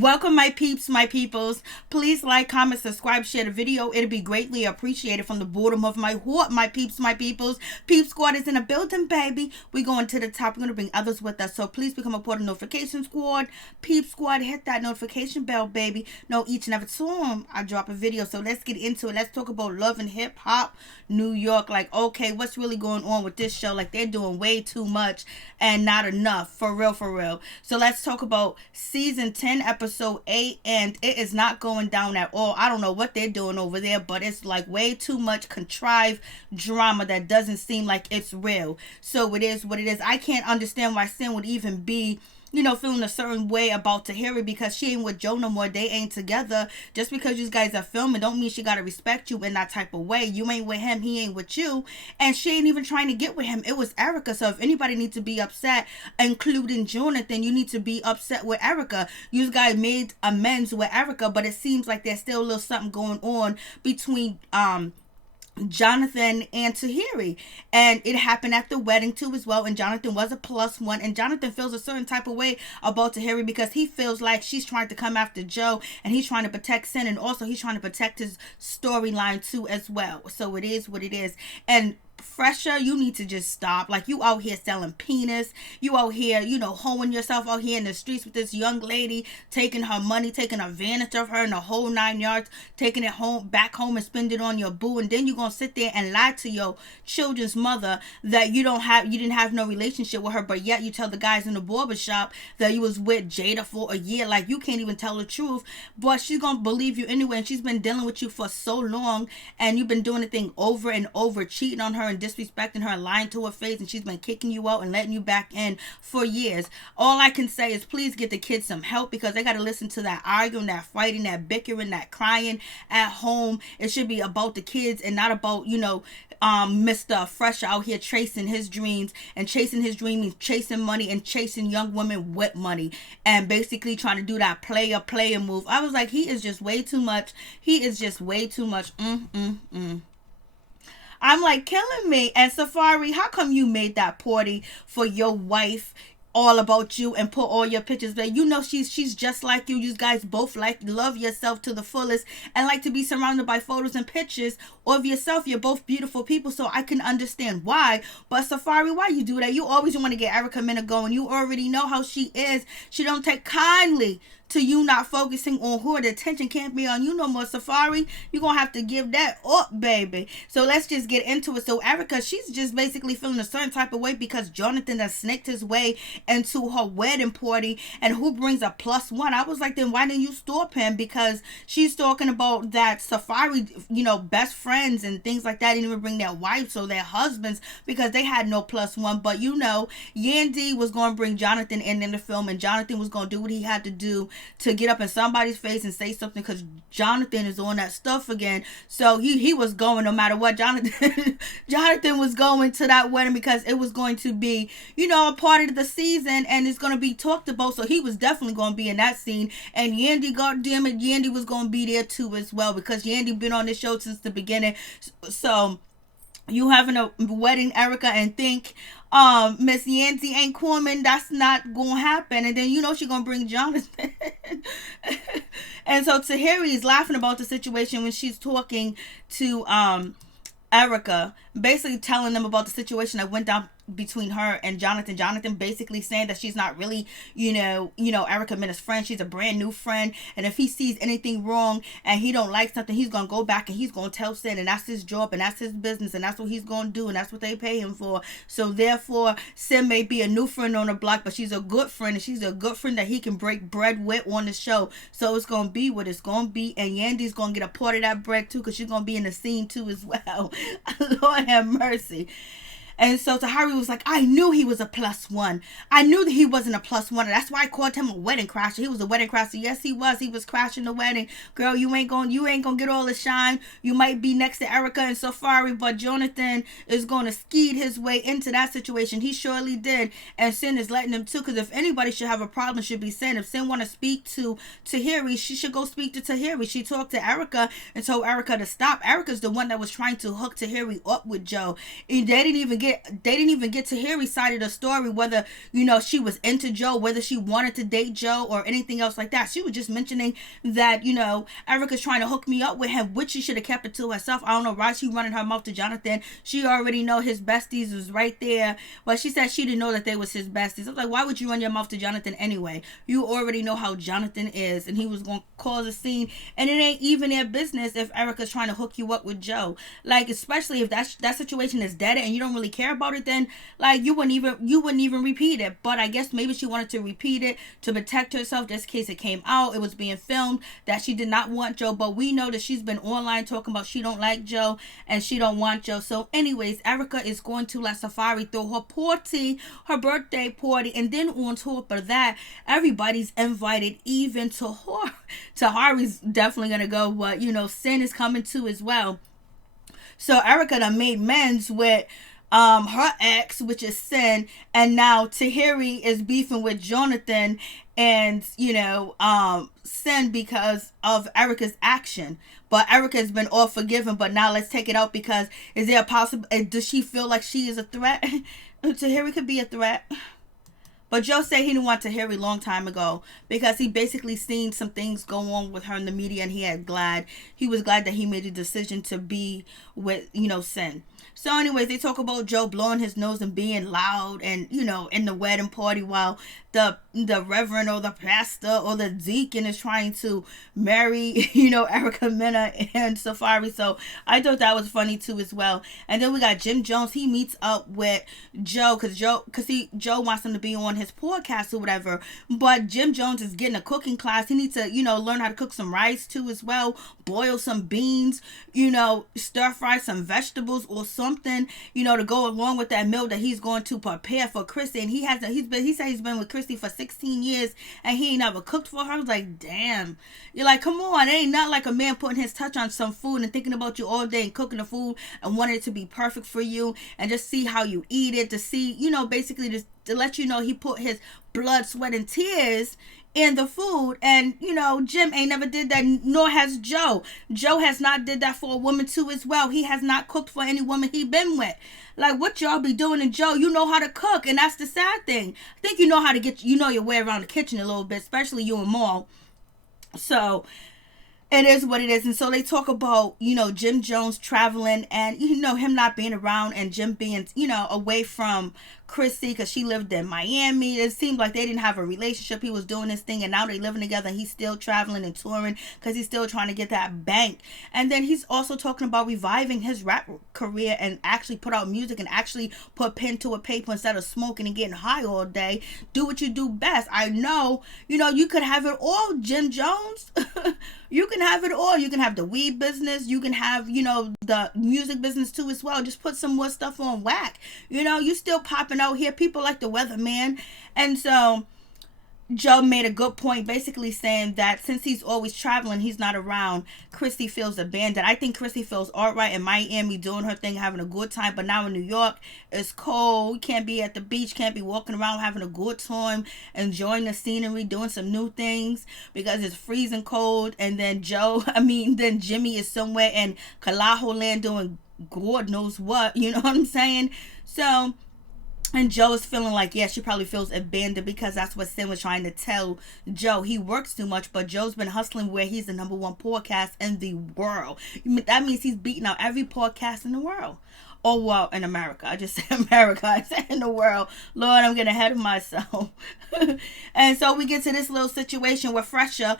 Welcome, my peeps, my peoples. Please like, comment, subscribe, share the video. It'll be greatly appreciated from the bottom of my heart, my peeps, my peoples. Peep Squad is in the building, baby. We're going to the top. We're going to bring others with us. So please become a part of Notification Squad. Peep Squad, hit that notification bell, baby. Know each and every time I drop a video. So let's get into it. Let's talk about love and hip hop, New York. Like, okay, what's really going on with this show? Like, they're doing way too much and not enough. For real, for real. So let's talk about season 10, episode 8, and it is not going down at all. I don't know what they're doing over there, but it's like way too much contrived drama that doesn't seem like it's real. So it is what it is. I can't understand why Sin would even be feeling a certain way about Tahiry because she ain't with Joe no more. They ain't together. Just because you guys are filming don't mean she gotta respect you in that type of way. You ain't with him, he ain't with you. And she ain't even trying to get with him. It was Erica. So if anybody needs to be upset, including Jonathan, you need to be upset with Erica. You guys made amends with Erica, but it seems like there's still a little something going on between Jonathan and Tahiry, and it happened at the wedding too as well, and Jonathan was a +1, and Jonathan feels a certain type of way about Tahiry because he feels like she's trying to come after Joe, and he's trying to protect Sin, and also he's trying to protect his storyline too as well. So it is what it is. And Fresco, you need to just stop. Like, you out here selling penis, you out here, hoeing yourself out here in the streets with this young lady, taking her money, taking advantage of her in the whole 9 yards, taking it back home and spend it on your boo, and then you're gonna sit there and lie to your children's mother that you didn't have no relationship with her, but yet you tell the guys in the barbershop that you was with Jada for a year. Like, you can't even tell the truth, but she's gonna believe you anyway, and she's been dealing with you for so long, and you've been doing the thing over and over, cheating on her and disrespecting her, lying to her face, and she's been kicking you out and letting you back in for years. All I can say is please get the kids some help because they got to listen to that arguing, that fighting, that bickering, that crying at home. It should be about the kids and not about Mr. Fresh out here chasing his dreams, and chasing his dream means chasing money and chasing young women with money and basically trying to do that player move. I was like, he is just way too much. He is just way too much. I'm like, killing me. And Safaree, how come you made that party for your wife all about you and put all your pictures there? She's just like you. You guys both love yourself to the fullest and like to be surrounded by photos and pictures of yourself. You're both beautiful people, so I can understand why. But Safaree, why you do that? You always want to get Erica Mena going. You already know how she is. She don't take kindly to you not focusing on her. The attention can't be on you no more, Safaree. You're gonna have to give that up, baby. So let's just get into it. So Erica, she's just basically feeling a certain type of way because Jonathan has snaked his way into her wedding party, and who brings a +1? I was like, then why didn't you stop him? Because she's talking about that Safaree, best friends and things like that didn't even bring their wives or their husbands because they had no +1. But Yandy was going to bring Jonathan in the film, and Jonathan was going to do what he had to do to get up in somebody's face and say something because Jonathan is on that stuff again. So he was going no matter what. Jonathan was going to that wedding because it was going to be, a part of the season and it's going to be talked about. So he was definitely going to be in that scene. And Yandy, goddamn it, Yandy was going to be there too as well because Yandy been on the show since the beginning. So you having a wedding, Erica, and think Miss Yandy ain't coming, that's not gonna happen. And then she gonna bring Jonathan. And so Tahiry is laughing about the situation when she's talking to Erica, basically telling them about the situation that went down between her and Jonathan. Jonathan basically saying that she's not really, Erica Mena's friend. She's a brand new friend. And if he sees anything wrong and he don't like something, he's going to go back and he's going to tell Sin, and that's his job and that's his business and that's what he's going to do and that's what they pay him for. So therefore, Sin may be a new friend on the block, but she's a good friend, and she's a good friend that he can break bread with on the show. So it's going to be what it's going to be. And Yandy's going to get a part of that bread too because she's going to be in the scene too as well. Lord have mercy. And so Tahiry was like, I knew he was a +1. I knew that he wasn't a +1. And that's why I called him a wedding crasher. He was a wedding crasher. Yes, he was. He was crashing the wedding. Girl, you ain't gonna get all the shine. You might be next to Erica and Safaree, but Jonathan is gonna skeed his way into that situation. He surely did. And Sin is letting him too. Because if anybody should have a problem, it should be Sin. If Sin want to speak to Tahiry, she should go speak to Tahiry. She talked to Erica and told Erica to stop. Erica's the one that was trying to hook Tahiry up with Joe. And they didn't even didn't even get Tahiry's side of the story, whether, you know, she was into Joe, whether she wanted to date Joe or anything else like that. She was just mentioning that, you know, Erica's trying to hook me up with him, which she should have kept it to herself. I don't know why she running her mouth to Jonathan. She already know his besties was right there, but she said she didn't know that they was his besties. I was like, why would you run your mouth to Jonathan anyway? You already know how Jonathan is, and he was going to cause a scene, and it ain't even their business if Erica's trying to hook you up with Joe. Like, especially if that situation is dead and you don't really care about it, then like you wouldn't even repeat it. But I guess maybe she wanted to repeat it to protect herself just in case it came out, it was being filmed, that she did not want Joe. But we know that she's been online talking about she don't like Joe and she don't want Joe. So anyways, Erica is going to let Safaree throw her party, her birthday party, and then on top of that, everybody's invited, even to her. Tahari's definitely gonna go, but you know, Sin is coming too as well. So Erica done made amends with her ex, which is Sin, and now Tahiry is beefing with Jonathan and, you know, Sin because of Erica's action. But Erica has been all forgiven, but now let's take it out, because is there a possible, does she feel like she is a threat? Tahiry could be a threat. But Joe said he didn't want Tahiry long time ago, because he basically seen some things go on with her in the media, and he was glad that he made a decision to be with, you know, Sin. So anyways, they talk about Joe blowing his nose and being loud, and, you know, in the wedding party, while the reverend or the pastor or the deacon is trying to marry, you know, Erica Mena and Safaree. So I thought that was funny too as well. And then we got Jim Jones. He meets up with Joe because Joe wants him to be on his podcast or whatever. But Jim Jones is getting a cooking class. He needs to, you know, learn how to cook some rice too as well, boil some beans, you know, stir fry some vegetables or something, you know, to go along with that meal that he's going to prepare for Chrissy. And he said he's been with Chrissy for 16 years and he ain't never cooked for her. I was like, damn. You're like, come on. It ain't not like a man putting his touch on some food and thinking about you all day and cooking the food and wanting it to be perfect for you and just see how you eat it, to see, you know, basically just to let you know he put his blood, sweat, and tears in the food. And, you know, Jim ain't never did that, nor has Joe. Joe has not did that for a woman too as well. He has not cooked for any woman he been with. Like, what y'all be doing? And Joe, you know how to cook, and that's the sad thing. I think you know how to get, you know, your way around the kitchen a little bit, especially you and Maul. So it is what it is. And so they talk about, you know, Jim Jones traveling and, you know, him not being around, and Jim being, you know, away from Chrissy because she lived in Miami. It seemed like they didn't have a relationship. He was doing this thing, and now they living together, and he's still traveling and touring because he's still trying to get that bank. And then he's also talking about reviving his rap career and actually put out music and actually put pen to a paper instead of smoking and getting high all day. Do what you do best. I know, you know, you could have it all, Jim Jones. You can have it all. You can have the weed business. You can have, you know, the music business too as well. Just put some more stuff on whack. You know, you still popping out here. People like the Weatherman. And so Joe made a good point, basically saying that since he's always traveling, he's not around, Chrissy feels abandoned. I think Chrissy feels all right in Miami doing her thing, having a good time. But now in New York, it's cold. Can't be at the beach. Can't be walking around having a good time, enjoying the scenery, doing some new things because it's freezing cold. And then then Jimmy is somewhere in Kalaho land doing God knows what. You know what I'm saying? So, and Joe is feeling like, yeah, she probably feels abandoned because that's what Sin was trying to tell Joe. He works too much, but Joe's been hustling where he's the number one podcast in the world. That means he's beating out every podcast in the world. Oh, well, in America. I just said America. I said in the world. Lord, I'm getting ahead of myself. And so we get to this little situation where Fresco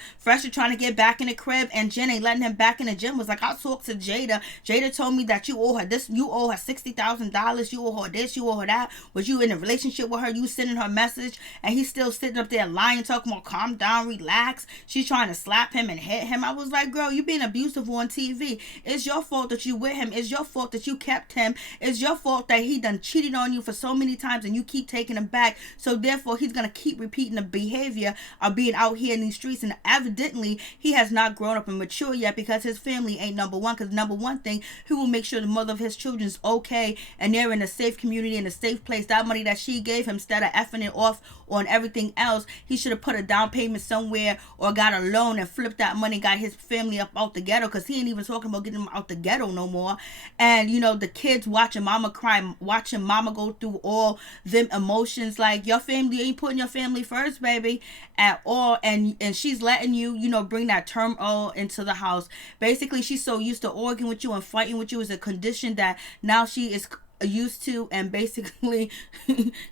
trying to get back in the crib, and Jen ain't letting him back in the gym. Was like, I'll talk to Jada. Jada told me that you owe her this, you owe her $60,000, you owe her this, you owe her that. Was you in a relationship with her? You sending her message, and he's still sitting up there lying, talking about calm down, relax. She's trying to slap him and hit him. I was like, girl, you being abusive on TV. It's your fault that you with him. It's your fault that you kept him. It's your fault that he done cheated on you for so many times and you keep taking him back. So therefore, he's going to keep repeating the behavior of being out here in these streets. And evidently, he has not grown up and mature yet because his family ain't number one. Because number one thing, he will make sure the mother of his children is okay and they're in a safe community, in a safe place. That money that she gave him, instead of effing it off on everything else, he should have put a down payment somewhere or got a loan and flipped that money, got his family up out the ghetto, because he ain't even talking about getting them out the ghetto no more. And, you know, the kids kids watching mama cry, watching mama go through all them emotions. Like, your family, you ain't putting your family first, baby, at all. And she's letting you, you know, bring that turmoil into the house. Basically, she's so used to arguing with you and fighting with you as a condition that now she is used to, and basically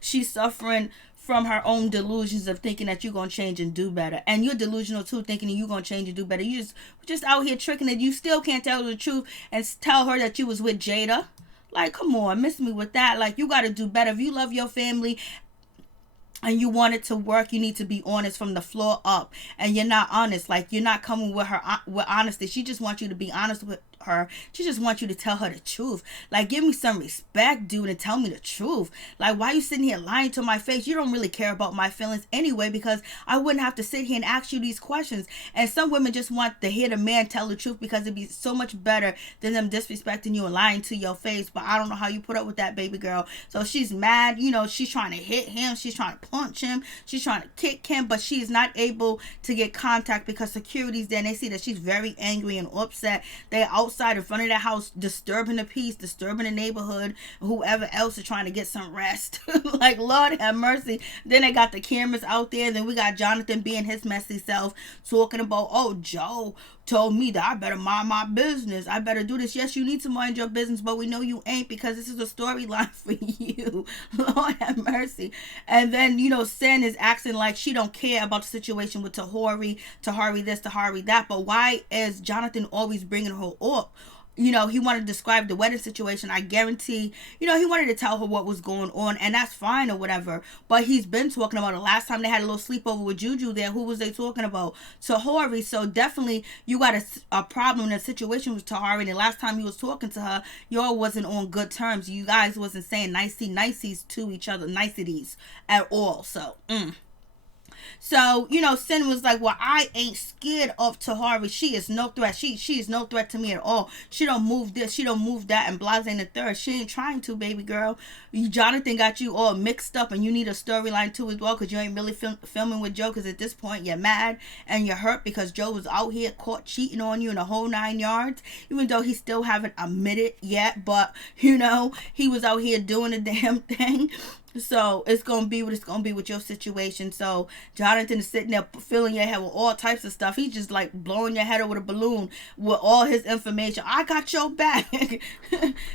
she's suffering from her own delusions of thinking that you're gonna change and do better. And you're delusional too, thinking that you're gonna change and do better. You just out here tricking it. You still can't tell her the truth and tell her that you was with Jada. Like, come on, miss me with that. Like, you gotta do better. If you love your family and you want it to work, you need to be honest from the floor up. And you're not honest. Like, you're not coming with her with honesty. She just wants you to be honest with her. She just wants you to tell her the truth. Like, give me some respect, dude, and tell me the truth. Like, why are you sitting here lying to my face? You don't really care about my feelings anyway, because I wouldn't have to sit here and ask you these questions. And some women just want to hear the man tell the truth because it'd be so much better than them disrespecting you and lying to your face. But I don't know how you put up with that, baby girl. So she's mad. You know, she's trying to hit him. She's trying to punch him. She's trying to kick him, but she's not able to get contact because security's there and they see that she's very angry and upset. They're outside in front of the house disturbing the peace, disturbing the neighborhood, whoever else is trying to get some rest. Like, Lord have mercy. Then they got the cameras out there. Then we got Jonathan being his messy self talking about, oh, Joe told me that I better mind my business. I better do this. Yes, you need to mind your business, but we know you ain't, because this is a storyline for you. Lord have mercy. And then, you know, Sin is acting like she don't care about the situation with Tahiry this, Tahiry that. But why is Jonathan always bringing her up? You know, he wanted to describe the wedding situation. I guarantee, you know, he wanted to tell her what was going on, and that's fine or whatever. But he's been talking about it. Last time they had a little sleepover with Juju there, who was they talking about? Tahiry. So definitely you got a problem in a situation with Tahiry. And the last time he was talking to her, y'all wasn't on good terms. You guys wasn't saying niceties to each other, niceties at all. So, you know, Sin was like, well, I ain't scared of Tahiry. She is no threat. She is no threat to me at all. She don't move this. She don't move that. And blase and the third. She ain't trying to, baby girl. Jonathan got you all mixed up, and you need a storyline too as well, because you ain't really filming with Joe, because at this point you're mad and you're hurt because Joe was out here caught cheating on you in the whole 9 yards, even though he still haven't admitted yet. But, you know, he was out here doing the damn thing. So it's going to be what it's going to be with your situation. So Jonathan is sitting there filling your head with all types of stuff. He's just like blowing your head up with a balloon with all his information. I got your back.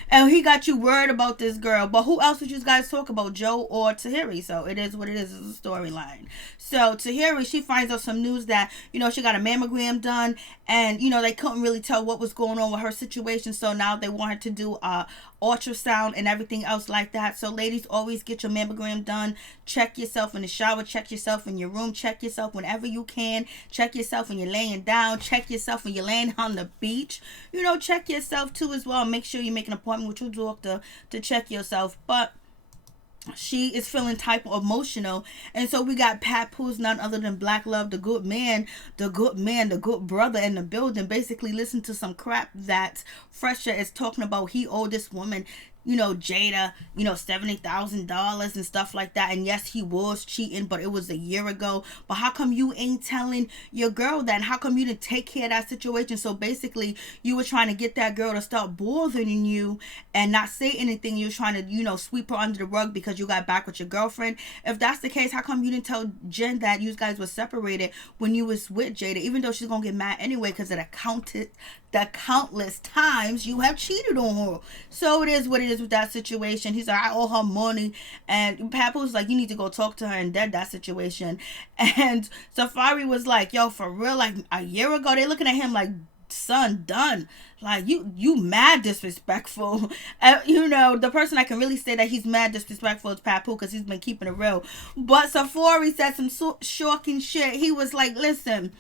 And he got you worried about this girl. But who else would you guys talk about, Joe or Tahiry? So it is what it is. It's a storyline. So Tahiry, she finds out some news that, you know, she got a mammogram done. And, you know, they couldn't really tell what was going on with her situation. So now they want her to do ultrasound and everything else like that. So ladies, always get your mammogram done. Check yourself in the shower. Check yourself in your room. Check yourself whenever you can. Check yourself when you're laying down. Check yourself when you're laying on the beach. You know, check yourself too as well. Make sure you make an appointment with your doctor to check yourself. But she is feeling type of emotional, and so we got Papoose, none other than Black Love, the good brother in the building, basically listen to some crap that Fresco is talking about. He owed this woman, you know, Jada, you know, $70,000 and stuff like that. And yes, he was cheating, but it was a year ago. But how come you ain't telling your girl that? And how come you didn't take care of that situation? So basically, you were trying to get that girl to stop bothering you and not say anything. You were trying to, you know, sweep her under the rug because you got back with your girlfriend. If that's the case, how come you didn't tell Jen that you guys were separated when you was with Jada? Even though she's gonna get mad anyway because of the countless times you have cheated on her. So it is what it is with that situation. He's like, I owe her money. And Papoose like, you need to go talk to her and dead that situation. And Safaree was like, yo, for real, like a year ago, they looking at him like, son, done. Like, you mad disrespectful. You know, the person I can really say that he's mad disrespectful is Papoose, because he's been keeping it real. But Safaree said some shocking shit. He was like, listen,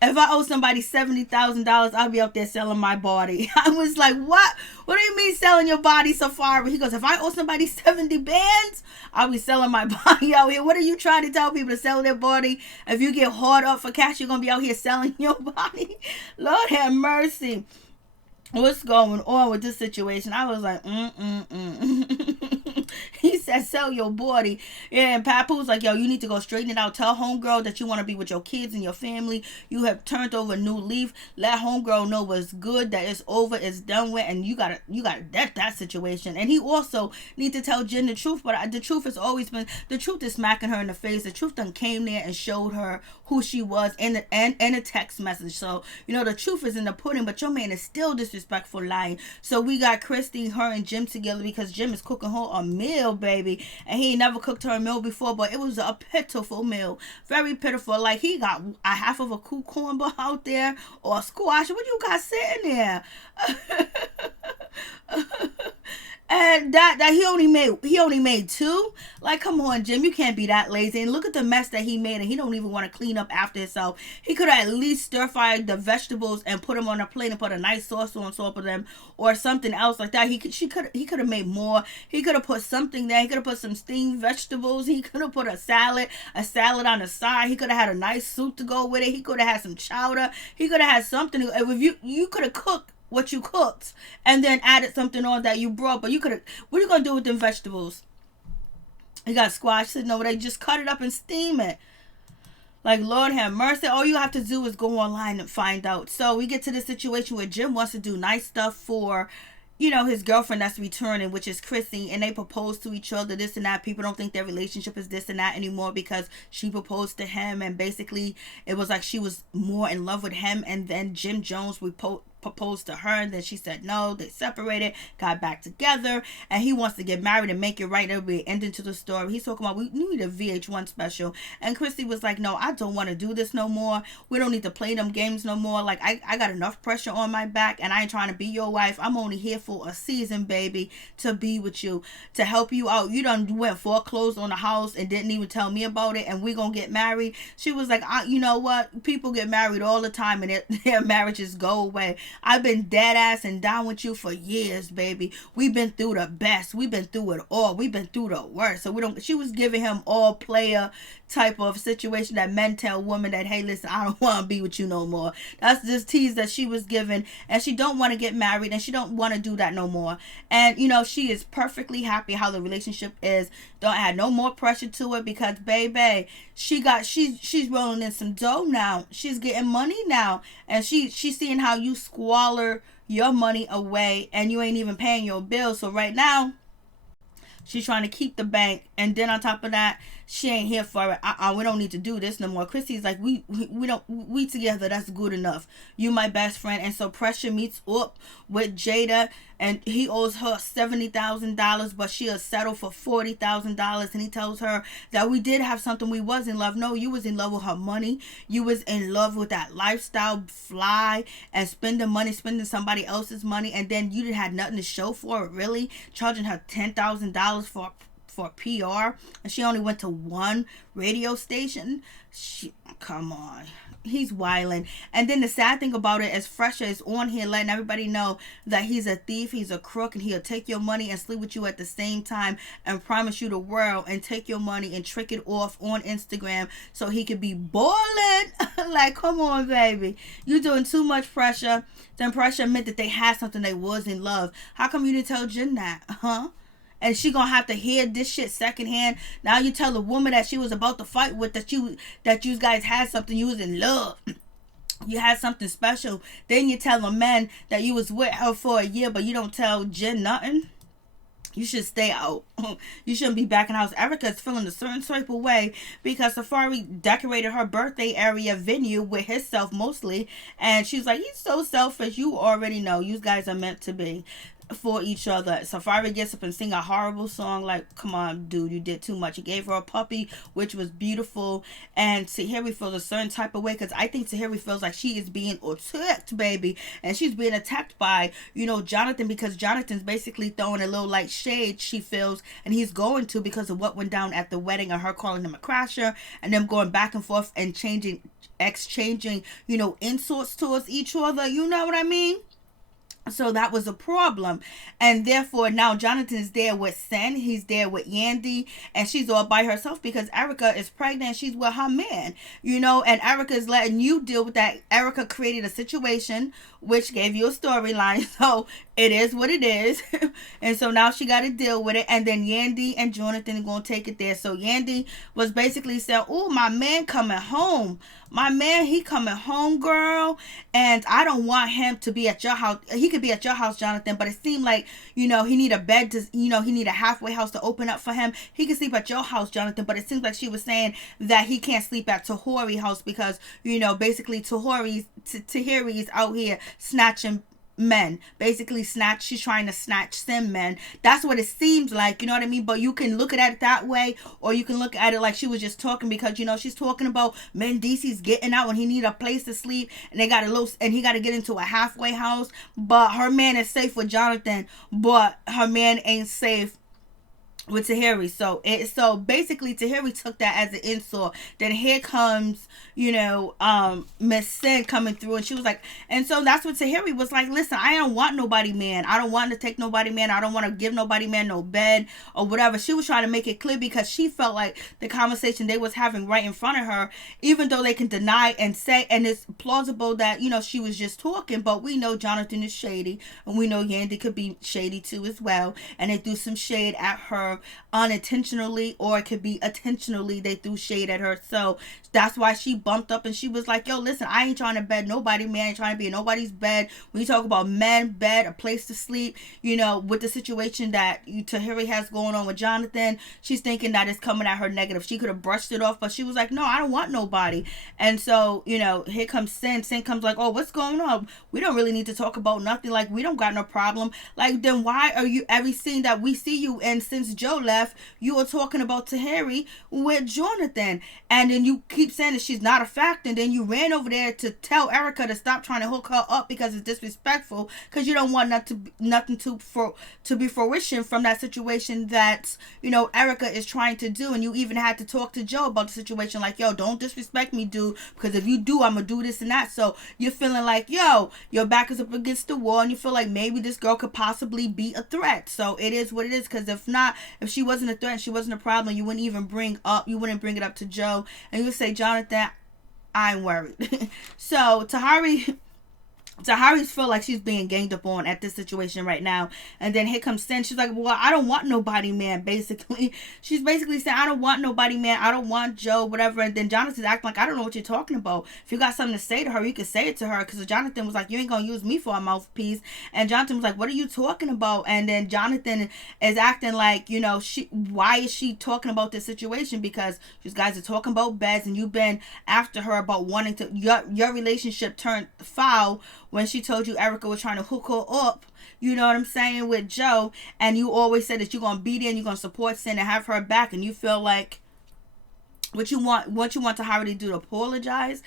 if I owe somebody $70,000, I'll be out there selling my body. I was like, what? What do you mean selling your body, Safaree? He goes, if I owe somebody 70 bands, I'll be selling my body out here. What are you trying to tell people, to sell their body? If you get hard up for cash, you're going to be out here selling your body? Lord have mercy. What's going on with this situation? I was like, He said, sell your body. Yeah, and Papoose like, yo, you need to go straighten it out. Tell homegirl that you want to be with your kids and your family. You have turned over a new leaf. Let homegirl know what's good, that it's over, it's done with, and you gotta that situation. And he also need to tell Jen the truth, but the truth has always been, the truth is smacking her in the face. The truth done came there and showed her who she was in a text message. So, the truth is in the pudding, but your man is still disrespectful, lying. So we got Chrissy, her and Jim together because Jim is cooking her a meal, baby. And he ain't never cooked her a meal before, but it was a pitiful meal. Very pitiful. Like, he got a half of a cucumber out there, or a squash. What you got sitting there? And that he only made two. Like, come on, Jim, you can't be that lazy. And look at the mess that he made, and he don't even want to clean up after himself. He could have at least stir-fried the vegetables and put them on a plate and put a nice sauce on top of them, or something else like that. He could have made more. He could have put something there. He could have put some steamed vegetables. He could have put a salad on the side. He could have had a nice soup to go with it. He could have had some chowder. He could have had something. If you could have cooked what you cooked and then added something on that you brought, but what are you gonna do with them vegetables? You got squash sitting over there. Just cut it up and steam it. Like, Lord have mercy. All you have to do is go online and find out. So we get to the situation where Jim wants to do nice stuff for his girlfriend that's returning, which is Chrissy, and they propose to each other, this and that. People don't think their relationship is this and that anymore because she proposed to him, and basically it was like she was more in love with him, and then Jim Jones proposed to her, and then she said no. They separated, got back together, and he wants to get married and make it right. There'll be an ending to the story. He's talking about, we need a VH1 special, and Chrissy was like, no, I don't want to do this no more. We don't need to play them games no more. Like, I got enough pressure on my back, and I ain't trying to be your wife. I'm only here for a season, baby, to be with you, to help you out. You done went foreclosed on the house and didn't even tell me about it, and we gonna get married. She was like, you know what, people get married all the time and their marriages go away. I've been dead ass and down with you for years, baby. We've been through the best. We've been through it all. We've been through the worst. So she was giving him all player type of situation that men tell women that, hey, listen, I don't want to be with you no more. That's this tease that she was given, and she don't want to get married, and she don't want to do that no more. And she is perfectly happy how the relationship is. Don't add no more pressure to it, because baby, she's rolling in some dough now. She's getting money now, and she's seeing how you squalor your money away, and you ain't even paying your bills. So right now, she's trying to keep the bank, and then on top of that, she ain't here for it. We don't need to do this no more. Chrissy's like, we together, that's good enough. You my best friend. And so Pressure meets up with Jada, and he owes her $70,000, but she'll settle for $40,000. And he tells her that we did have something. We was in love. No, you was in love with her money. You was in love with that lifestyle, fly and spending somebody else's money, and then you didn't have nothing to show for it, really. Charging her $10,000 for PR, and she only went to one radio station. Come on. He's wilding. And then the sad thing about it is Fresco is on here letting everybody know that he's a thief, he's a crook, and he'll take your money and sleep with you at the same time and promise you the world and take your money and trick it off on Instagram so he could be balling. Like, come on, baby. You're doing too much pressure. Then Pressure admit that they had something, they was in love. How come you didn't tell Jen that? Huh? And she gonna have to hear this shit secondhand. Now you tell the woman that she was about to fight with that you guys had something, you was in love. You had something special. Then you tell a man that you was with her for a year, but you don't tell Jen nothing. You should stay out. You shouldn't be back in the house. Erica's feeling a certain type of way because Safaree decorated her birthday area venue with himself mostly. And she's like, he's so selfish. You already know. You guys are meant to be for each other. Safaree gets up and sing a horrible song. Like, come on, dude, you did too much. He gave her a puppy, which was beautiful. And Tahiry feels a certain type of way because I think Tahiry feels like she is being attacked, baby. And she's being attacked by, Jonathan, because Jonathan's basically throwing a little light shade, she feels, and he's going to because of what went down at the wedding and her calling him a crasher and them going back and forth and exchanging, insults towards each other. You know what I mean? So that was a problem. And therefore now Jonathan is there with Sen. He's there with Yandy. And she's all by herself because Erica is pregnant. She's with her man. And Erica is letting you deal with that. Erica created a situation which gave you a storyline. So it is what it is. And so now she got to deal with it. And then Yandy and Jonathan are going to take it there. So Yandy was basically saying, oh, my man coming home. My man, he coming home, girl. And I don't want him to be at your house. He could be at your house, Jonathan. But it seemed like, he need a bed to, he need a halfway house to open up for him. He could sleep at your house, Jonathan. But it seems like she was saying that he can't sleep at Tahiry's house because, basically Tahiry's out here snatching men. Basically she's trying to snatch some men. That's what it seems like, you know what I mean? But you can look at it that way, or you can look at it like she was just talking because she's talking about Mendeece's getting out and he need a place to sleep and he got to get into a halfway house, but her man is safe with Jonathan, but her man ain't safe with Tahiry. So basically Tahiry took that as an insult. Then here comes, Miss Sin coming through, and she was like, and so that's what Tahiry was like, listen, I don't want nobody man. I don't want to take nobody man. I don't want to give nobody man no bed or whatever. She was trying to make it clear because she felt like the conversation they was having right in front of her, even though they can deny and say, and it's plausible that, she was just talking, but we know Jonathan is shady, and we know Yandy could be shady too as well, and they threw some shade at her unintentionally, or it could be intentionally. They threw shade at her. So that's why she bumped up and she was like, yo, listen, I ain't trying to bed nobody, man. I ain't trying to be in nobody's bed. When you talk about men, bed, a place to sleep, with the situation that Tahiry has going on with Jonathan, she's thinking that it's coming at her negative. She could have brushed it off, but she was like, no, I don't want nobody. And so, here comes Sin. Sin comes like, oh, what's going on? We don't really need to talk about nothing. Like, we don't got no problem. Like, then why are you, every scene that we see you in since Joe left, you were talking about Tahiry with Jonathan, and then you keep saying that she's not a fact, and then you ran over there to tell Erica to stop trying to hook her up because it's disrespectful, because you don't want nothing to be fruition from that situation that Erica is trying to do. And you even had to talk to Joe about the situation, like, yo, don't disrespect me, dude, because if you do, I'm gonna do this and that. So you're feeling like, yo, your back is up against the wall, and you feel like maybe this girl could possibly be a threat. So it is what it is, because if she wasn't a threat and she wasn't a problem, you wouldn't bring it up to Joe, and you would say, Jonathan, I ain't worried. So Tahiry's feel like she's being ganged up on at this situation right now. And then here comes Sin. She's like, well, I don't want nobody, man, basically. She's basically saying, I don't want nobody, man. I don't want Joe, whatever. And then Jonathan's acting like, I don't know what you're talking about. If you got something to say to her, you can say it to her. Because Jonathan was like, you ain't going to use me for a mouthpiece. And Jonathan was like, what are you talking about? And then Jonathan is acting like, why is she talking about this situation? Because you guys are talking about beds, and you've been after her about wanting to, your relationship turned foul when she told you Erica was trying to hook her up, you know what I'm saying, with Joe, and you always said that you're going to be there and you're going to support Sin and have her back, and you feel like what you want Tahiry to do, to apologize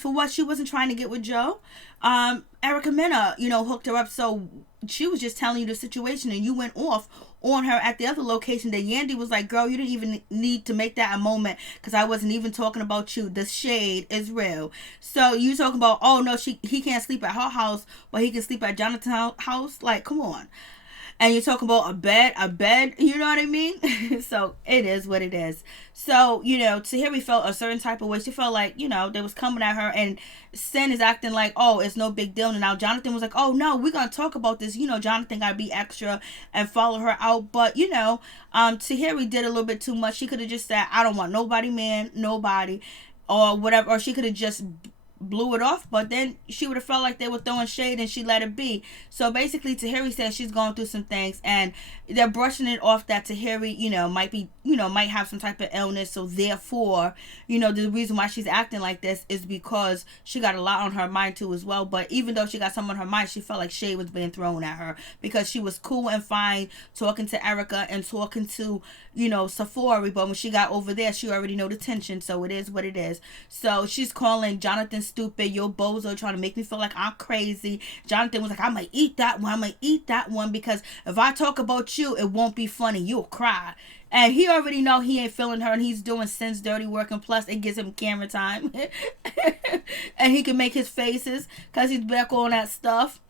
for what? She wasn't trying to get with Joe. Erica Mena, hooked her up, so she was just telling you the situation, and you went off on her at the other location. That Yandy was like, girl, you didn't even need to make that a moment, because I wasn't even talking about you. The shade is real. So you talking about, oh no, he can't sleep at her house, but he can sleep at Jonathan's house? Like, come on. And you're talking about a bed, you know what I mean? So it is what it is. So, Tahiry felt a certain type of way. She felt like, they was coming at her, and Sin is acting like, oh, it's no big deal. And now Jonathan was like, oh no, we're going to talk about this. Jonathan got to be extra and follow her out. But, Tahiry did a little bit too much. She could have just said, I don't want nobody, man, nobody, or whatever. Or she could have just blew it off, but then she would have felt like they were throwing shade, and she let it be. So basically Tahiry says she's going through some things, and they're brushing it off that Tahiry, might have some type of illness. So therefore, the reason why she's acting like this is because she got a lot on her mind too as well. But even though she got some on her mind, she felt like shade was being thrown at her, because she was cool and fine talking to Erica and talking to, Safaree, but when she got over there, she already know the tension. So it is what it is. So she's calling Jonathan stupid, yo bozo, trying to make me feel like I'm crazy. Jonathan was like, I'm gonna eat that one, because if I talk about you, it won't be funny, you'll cry. And he already know he ain't feeling her, and he's doing Sin's dirty work, and plus it gives him camera time. And he can make his faces because he's back on that stuff.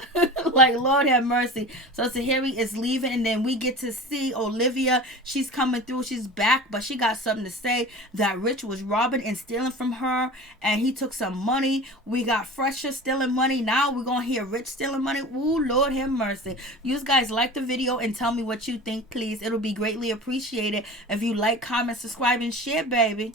Like, Lord have mercy. So Tahiry is leaving, and then we get to see Olivia. She's coming through. She's back, but she got something to say that Rich was robbing and stealing from her, and he took some money. We got Fresco stealing money. Now we're going to hear Rich stealing money. Ooh, Lord have mercy. You guys like the video and tell me what you think, please. It'll be greatly appreciated if you like, comment, subscribe, and share, baby.